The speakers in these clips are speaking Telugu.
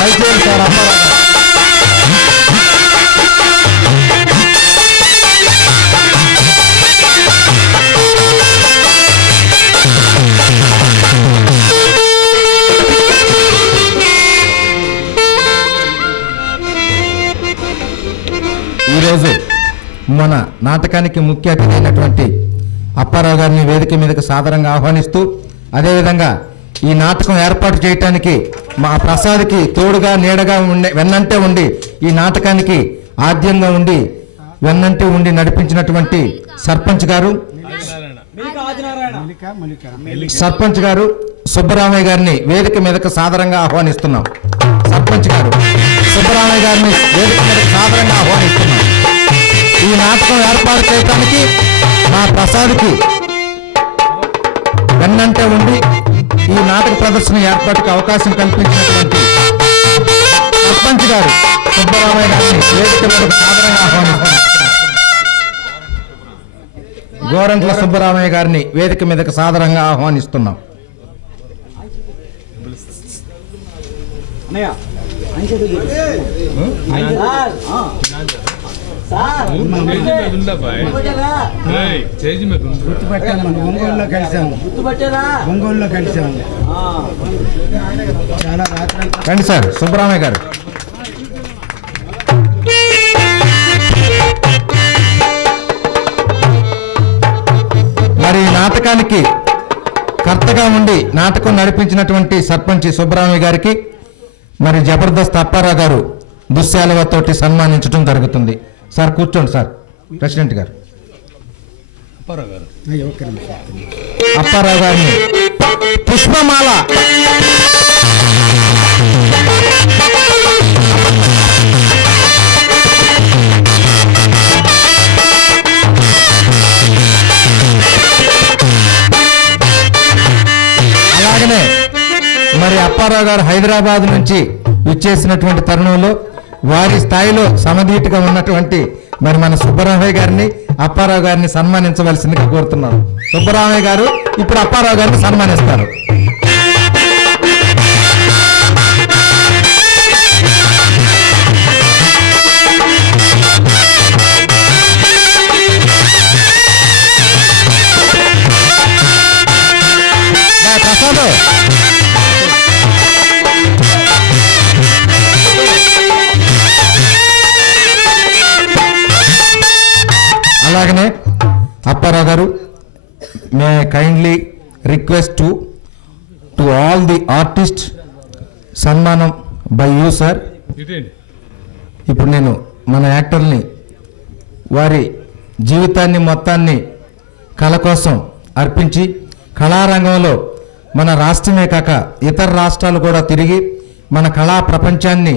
దయచేయండి సార్ అప్పారావు గారు. ఈరోజు మన నాటకానికి ముఖ్య అతిథి అయినటువంటి అప్పారావు గారిని వేదిక మీదకి సాదరంగా ఆహ్వానిస్తూ, అదేవిధంగా ఈ నాటకం ఏర్పాటు చేయటానికి మా ప్రసాద్కి తోడుగా నీడగా వెన్నంటే ఉండి ఈ నాటకానికి ఆద్యంగా ఉండి వెన్నంటే ఉండి నడిపించినటువంటి సర్పంచ్ గారు సుబ్బరామయ్య గారిని వేదిక మీదకి సాదరంగా ఆహ్వానిస్తున్నాం. సర్పంచ్ గారు సుబ్బరామయ్య గారిని వేదిక మీదకి సాదరంగా ఆహ్వానిస్తున్నాం. ఈ నాటకం ఏర్పాటు చేయడానికి మా ప్రసాద్కి వెన్నంటే ఉండి ఈ నాటక ప్రదర్శన ఏర్పాటుకు అవకాశం కల్పించినటువంటి సర్పంచ్ గారు సుబ్బరామయ్య గారిని వేదిక మీదకి సాదరంగా ఆహ్వానిస్తున్నాం. గోరంట్ల సుబ్బరామయ్య గారిని వేదిక మీదకి సాదరంగా ఆహ్వానిస్తున్నాం. రండి సార్ సుబ్బరామయ్య గారు. మరి నాటకానికి కర్తగా ఉండి నాటకం నడిపించినటువంటి సర్పంచ్ సుబ్బరామయ్య గారికి మరి జబర్దస్త్ అప్పారావు గారు దుశ్శాలువతోటి సన్మానించడం జరుగుతుంది. సార్ కూర్చోండి సార్. ప్రెసిడెంట్ గారు అప్పారావు గారిని పుష్పమాల అలాగనే మరి అప్పారావు గారు హైదరాబాద్ నుంచి విచ్చేసినటువంటి తరుణంలో వారి స్థాయిలో సమధీటుగా ఉన్నటువంటి మరి మన సుబ్బరామయ్య గారిని అప్పారావు గారిని సన్మానించవలసిందిగా కోరుతున్నాను. సుబ్బరామయ్య గారు ఇప్పుడు అప్పారావు గారిని సన్మానిస్తారు. ప్రసాద్ అలాగనే Apparao garu may kindly request to all the artist సన్మానం బై యూ సార్. ఇప్పుడు నేను మన యాక్టర్ని వారి జీవితాన్ని మొత్తాన్ని కళ కోసం అర్పించి కళారంగంలో మన రాష్ట్రమే కాక ఇతర రాష్ట్రాలు కూడా తిరిగి మన కళా ప్రపంచాన్ని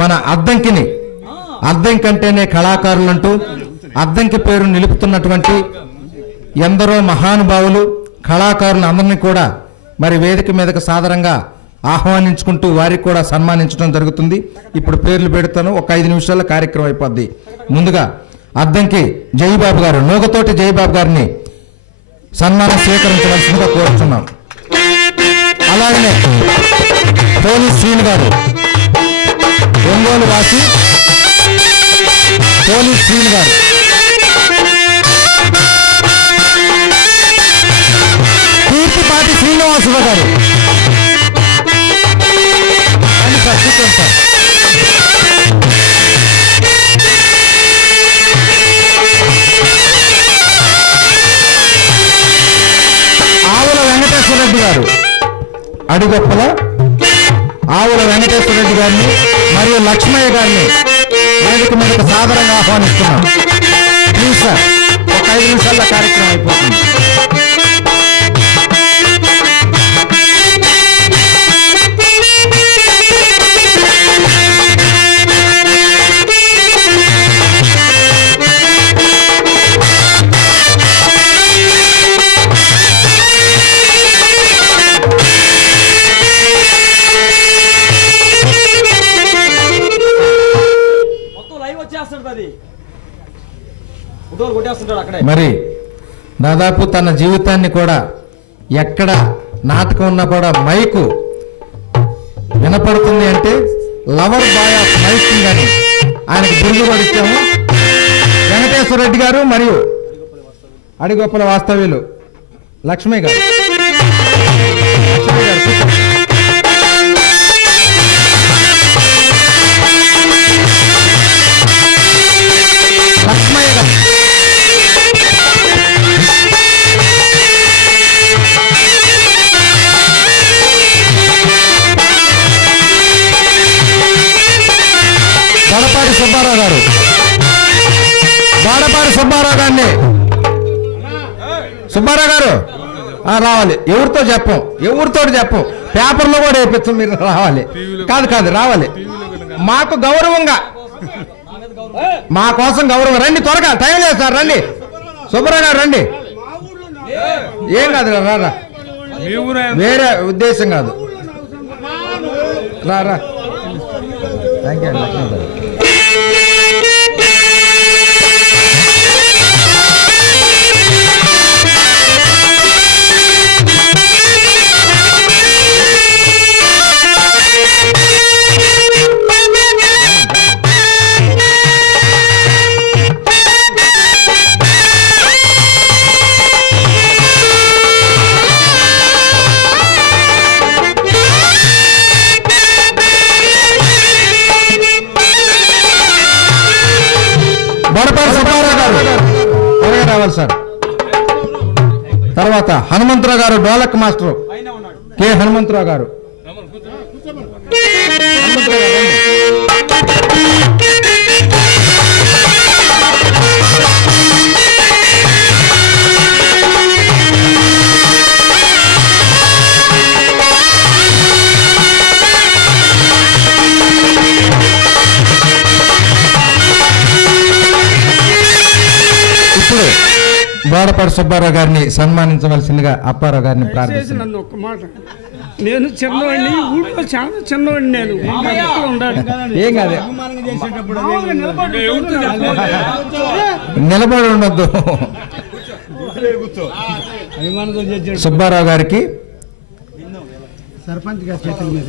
మన అద్దంకిని అద్దంకి అంటేనే కళాకారులంటూ అద్దంకి పేరు నిలుపుతున్నటువంటి ఎందరో మహానుభావులు కళాకారులు అందరినీ కూడా మరి వేదిక మీదకు సాదరంగా ఆహ్వానించుకుంటూ వారికి కూడా సన్మానించడం జరుగుతుంది. ఇప్పుడు పేర్లు పెడతాను, ఒక 5 నిమిషాల్లో కార్యక్రమం అయిపోద్ది. ముందుగా అద్దంకి జయబాబు గారు, నూగతోటి జయబాబు గారిని సన్మానం స్వీకరించవలసిందిగా కోరుతున్నాం. అలాగనే పోలీస్ శ్రీను గారు, ఒంగోలు వాసి పోలీస్ శ్రీను గారు, కీర్తిపాటి శ్రీనివాసుల గారు, సార్ కూర్చోండి సార్. ఆవుల వెంకటేశ్వర రెడ్డి గారు, అడిగొప్పల ఆవుల వెంకటేశ్వర రెడ్డి గారిని మరియు లక్ష్మయ్య గారిని వేదిక మీదకు సాదరంగా ఆహ్వానిస్తున్నాం. ప్లీజ్ సార్, ఒక 5 నిమిషాల్లో కార్యక్రమం అయిపోతుంది. మరి దాదాపు తన జీవితాన్ని కూడా ఎక్కడ నాటకం ఉన్నా కూడా మైకు వినపడుతుంది అంటే లవర్ బాయ్ ఆఫ్ మైకింగ్ అని ఆయనకు బిరుదు కూడా ఇచ్చాము. వెంకటేశ్వర రెడ్డి గారు మరియు అడిగొప్పల వాస్తవ్యులు లక్ష్మీ గారు. లక్ష్మయ్య గారు బాడపాటి సుబ్బారావు గారు గారిని సుబ్బారావు గారు రావాలి. ఎవరితో చెప్పం పేపర్లో కూడా వేయించం. మీరు రావాలి. కాదు రావాలి. మాకు గౌరవంగా మా కోసం గౌరవం. రండి త్వరగా, టైం లేదు సార్. రండి సుబ్బారావు గారు రండి. ఏం కాదు రా, వేరే ఉద్దేశం కాదు. రా. థ్యాంక్ యూ లక్ష్మీ గారు. రావాలి సార్. తర్వాత హనుమంతరావు గారు, డోలక్ మాస్టర్ కె హనుమంతరావు గారు. ఇప్పుడు బాడపాటి సుబ్బారావు గారిని సన్మానించవలసిందిగా అప్పారావు గారిని ప్రార్థిస్తున్నాను. నన్ను ఒక్క మాట, నేను చిన్నవాడిని, ఊళ్ళో చాలా చిన్నవాడిని, నేను ఏం కాదు, నిలబడి ఉండొద్దు. సుబ్బారావు గారికి సర్పంచ్ గారి చేతుల మీద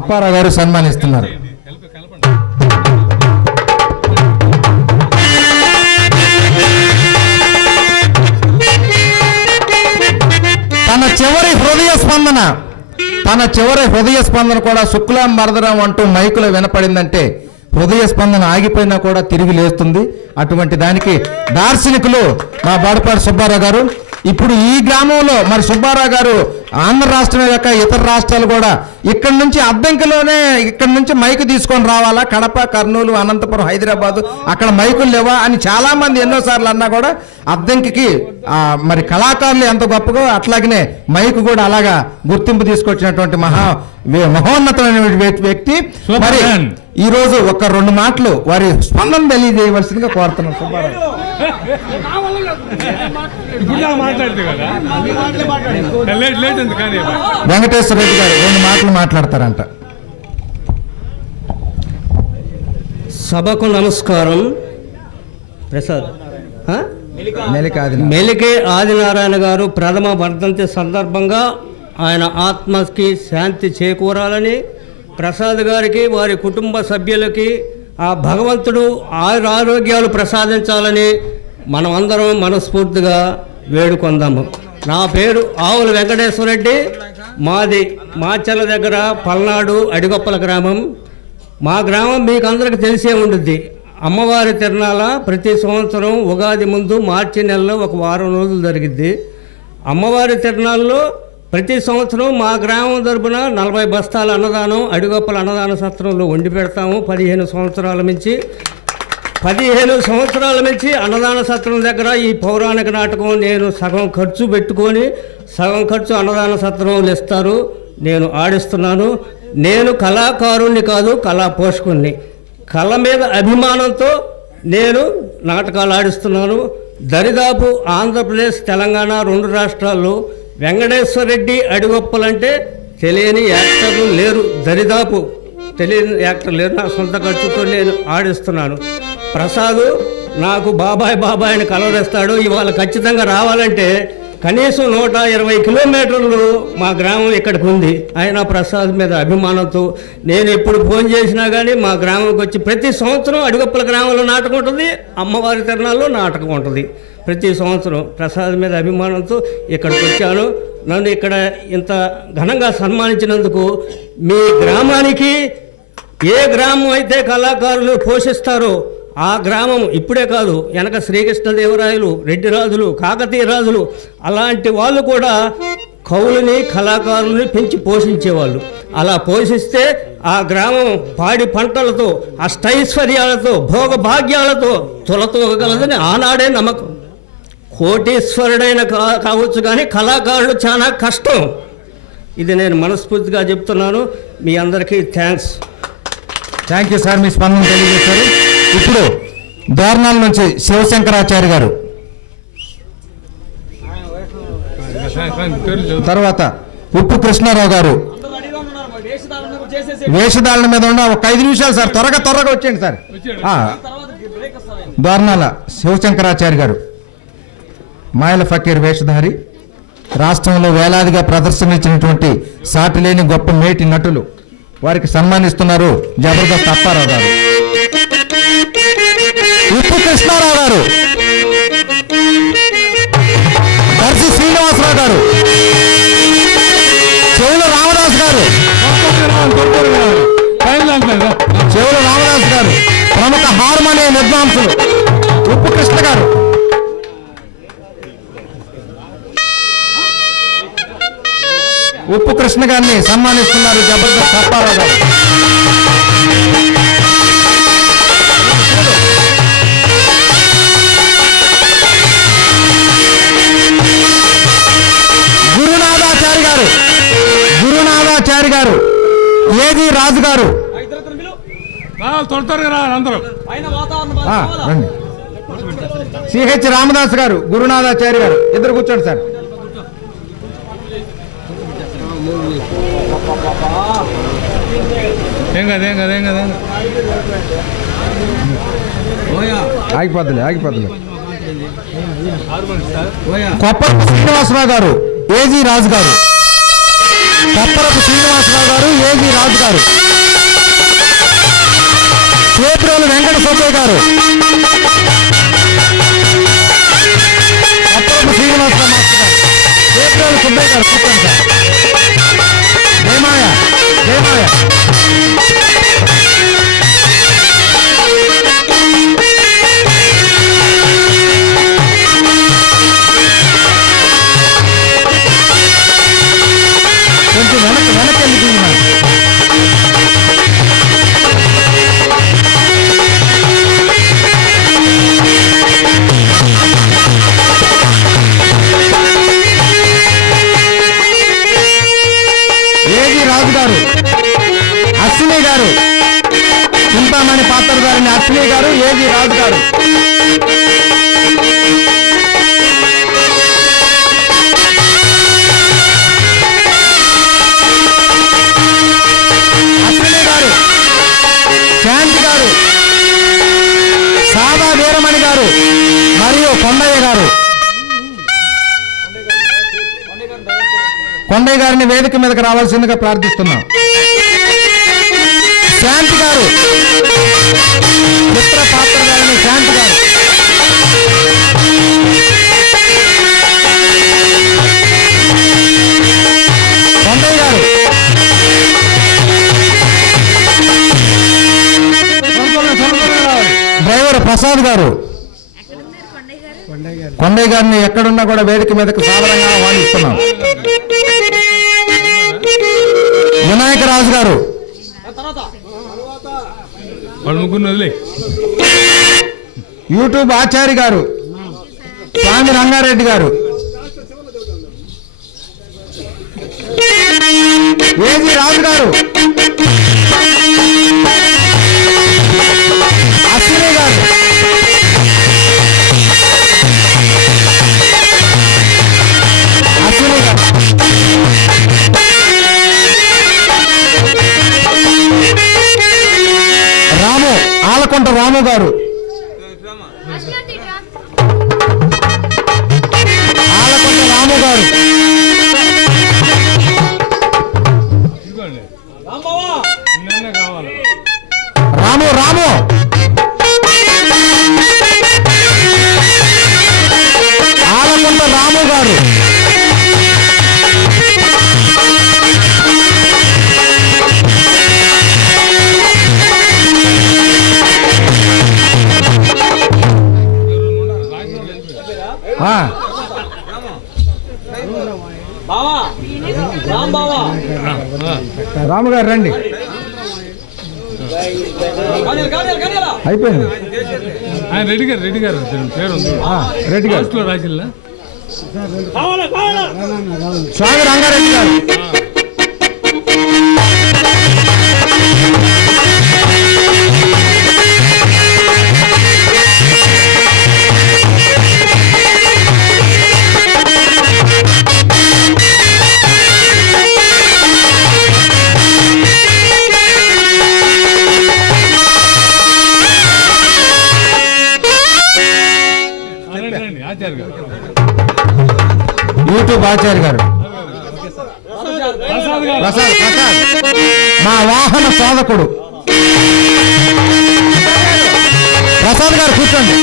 అప్పారావు గారు సన్మానిస్తున్నారు. తన చివరి హృదయ స్పందన కూడా శుక్లాం వరదరం అంటూ మైకులో వినపడిందంటే హృదయ స్పందన ఆగిపోయినా కూడా తిరిగి లేస్తుంది. అటువంటి దానికి దార్శనికులు మా బాడపాటి సుబ్బారావు గారు. ఇప్పుడు ఈ గ్రామంలో మరి సుబ్బారావు గారు ఆంధ్ర రాష్ట్రమే కాక ఇతర రాష్ట్రాలు కూడా ఇక్కడి నుంచి అద్దంకిలోనే ఇక్కడి నుంచి మైకు తీసుకొని రావాలా, కడప, కర్నూలు, అనంతపురం, హైదరాబాదు అక్కడ మైకులు లేవా అని చాలామంది ఎన్నోసార్లు అన్నా కూడా అద్దంకి మరి కళాకారులు ఎంత గొప్పగా అట్లాగనే మైకు కూడా అలాగా గుర్తింపు తీసుకొచ్చినటువంటి మహోన్నతమైన వ్యక్తి. మరి ఈరోజు ఒక 2 మాటలు వారి స్పందన తెలియజేయవలసిందిగా కోరుతున్నాం. సుబ్బారావు వెంకటేశ్వర రెడ్డి గారు 2 మాటలు మాట్లాడతారంట. సభకు నమస్కారం. ప్రసాద్ మెలికే ఆదినారాయణ గారు ప్రథమ వర్ధంతి సందర్భంగా ఆయన ఆత్మకి శాంతి చేకూరాలని, ప్రసాద్ గారికి వారి కుటుంబ సభ్యులకి ఆ భగవంతుడు ఆరోగ్యాలు ప్రసాదించాలని మనం అందరం మనస్ఫూర్తిగా వేడుకొందాము. నా పేరు ఆవుల వెంకటేశ్వర రెడ్డి. మాది మాచర్ల దగ్గర పల్నాడు అడిగొప్పల గ్రామం. మా గ్రామం మీకు అందరికి తెలిసే ఉంటుంది. అమ్మవారి తిరునాళ ప్రతి సంవత్సరం ఉగాది ముందు మార్చి నెలలో ఒక వారం రోజులు జరిగిద్ది. అమ్మవారి తిరునాళ్ళలో ప్రతి సంవత్సరం మా గ్రామం తరపున 40 బస్తాల అన్నదానం అడిగొప్పల అన్నదాన సత్రంలో వండి పెడతాము. 15 సంవత్సరాల నుంచి అన్నదాన సత్రం దగ్గర ఈ పౌరాణిక నాటకం నేను సగం ఖర్చు పెట్టుకొని సగం ఖర్చు అన్నదాన సత్రంలో ఇస్తారు, నేను ఆడిస్తున్నాను. నేను కళాకారుణ్ణి కాదు, కళా పోషకుణ్ణి. కళ మీద అభిమానంతో నేను నాటకాలు ఆడిస్తున్నాను. దరిదాపు ఆంధ్రప్రదేశ్, తెలంగాణ 2 రాష్ట్రాల్లో వెంకటేశ్వర రెడ్డి అడిగొప్పలంటే తెలియని యాక్టర్లు లేరు. దరిదాపు తెలియని యాక్టర్ లేరు. నా సొంత ఖర్చుతో నేను ఆడిస్తున్నాను. ప్రసాద్ నాకు బాబాయ్ అని కలవరేస్తాడు. ఇవాళ ఖచ్చితంగా రావాలంటే కనీసం 120 కిలోమీటర్లు మా గ్రామం ఇక్కడికి ఉంది. అయినా ప్రసాద్ మీద అభిమానంతో నేను ఎప్పుడు ఫోన్ చేసినా కానీ మా గ్రామంకి వచ్చి ప్రతి సంవత్సరం అడుగప్పల గ్రామంలో నాటకం ఉంటుంది, అమ్మవారి తిరణాల్లో నాటకం ఉంటుంది. ప్రతి సంవత్సరం ప్రసాద్ మీద అభిమానంతో ఇక్కడికి వచ్చాను. నన్ను ఇక్కడ ఇంత ఘనంగా సన్మానించినందుకు మీ గ్రామానికి ఏ గ్రామం అయితే కళాకారులు పోషిస్తారో ఆ గ్రామం ఇప్పుడే కాదు, వెనక శ్రీకృష్ణదేవరాయలు, రెడ్డి రాజులు, కాకతీయ రాజులు అలాంటి వాళ్ళు కూడా కవులని కళాకారులని పెంచి పోషించేవాళ్ళు. అలా పోషిస్తే ఆ గ్రామం పాడి పంటలతో అష్టైశ్వర్యాలతో భోగభాగ్యాలతో తొలతూగగలదని ఆనాడే నమ్మకం. కోటీశ్వరుడైన కావచ్చు కానీ కళాకారులు చాలా కష్టం. ఇది నేను మనస్ఫూర్తిగా చెప్తున్నాను. మీ అందరికీ థ్యాంక్స్. థ్యాంక్ యూ సార్, మీ స్పందన తెలియజేశారు. ఇప్పుడు దోర్నాల నుంచి శివశంకరాచార్య గారు, తర్వాత ఉప్పు కృష్ణారావు గారు. వేషధారణ మీద ఉన్న ఒక 5 నిమిషాలు సార్, త్వరగా వచ్చేయండి సార్. దోర్నాల శివశంకరాచార్య గారు మాయల ఫకీర్ వేషధారి, రాష్ట్రంలో వేలాదిగా ప్రదర్శనించినటువంటి సాటి లేని గొప్ప మేటి నటులు. వారికి సన్మానిస్తున్నారు జబర్దస్త్ అప్పారావు గారు. ఉప్పు కృష్ణారావు గారు, దర్శి శ్రీనివాసరావు గారు, చెవుల రామదాస్ గారు, చెవుల రామదాస్ గారు ప్రముఖ హార్మోనియం విద్వాంసులు ఉప్పు కృష్ణ గారు. ఉప్పు కృష్ణ గారిని సన్మానిస్తున్నారు జబర్దస్త్ అప్పారావు గారు. గురునాథాచారి గారు, ఏజీ రాజు గారు, సిహెచ్ రామదాస్ గారు, గురునాథాచారి గారు. ఇద్దరు కూర్చోండి సార్. ఆగిపోద్దులే. కొప్పరపు శ్రీనివాసరావు గారు, ఏజీ రాజు గారు, కొప్పరపు శ్రీనివాసరావు గారు, ఏజీ రాజు గారు, చేప్రోలు వెంకట సుబ్బయ్య గారు, కొప్పరపు శ్రీనివాసరావు మాస్టర్ గారు, చేప్రోలు సుబ్బయ్య గారు. కూర్చోండి సార్. జయమాయ. కొంచెం వెనక్కి వెళ్ళిపోయింది. ఏజీ రాజు గారు, అశ్విని గారు, చింతామణి పాత్రధారిని అశ్విని గారు, ఏజీ రాజు గారు. అశ్విని గారు, శాంతి గారు, సాదా వీరమణి గారు మరియు కొండయ్య గారు. కొండయ్య గారిని వేదిక మీదకి రావాల్సిందిగా ప్రార్థిస్తున్నాం. శాంతి గారు, చిత్ర పాత్ర గారిని శాంతి గారు. కొండయ్య గారు, డ్రైవర్ ప్రసాద్ గారు. కొండయ్య గారిని ఎక్కడున్నా కూడా వేదిక మీదకు సాధారణంగా ఆహ్వానిస్తున్నాం. వినాయకరాజు గారు, యూట్యూబ్ ఆచారి గారు, స్వామి రంగారెడ్డి గారు, ఏజీ రాజు గారు, అశ్విని గారు, రాము, ఆలకొండ రాము గారు, ఆలకొండ రాము రాము రాము ఆలకుంట రాము గారు. రాము గారు రండి. అయిపోయింది. రెడ్డి గారు పేరు రెడ్డి గారు రాజిల్లా స్వామి రంగారెడ్డి గారు. యూట్యూబ్ ఆచార్య గారు. ప్రసాద్ మా వాహన సాధకుడు ప్రసాద్ గారు కూర్చోండి.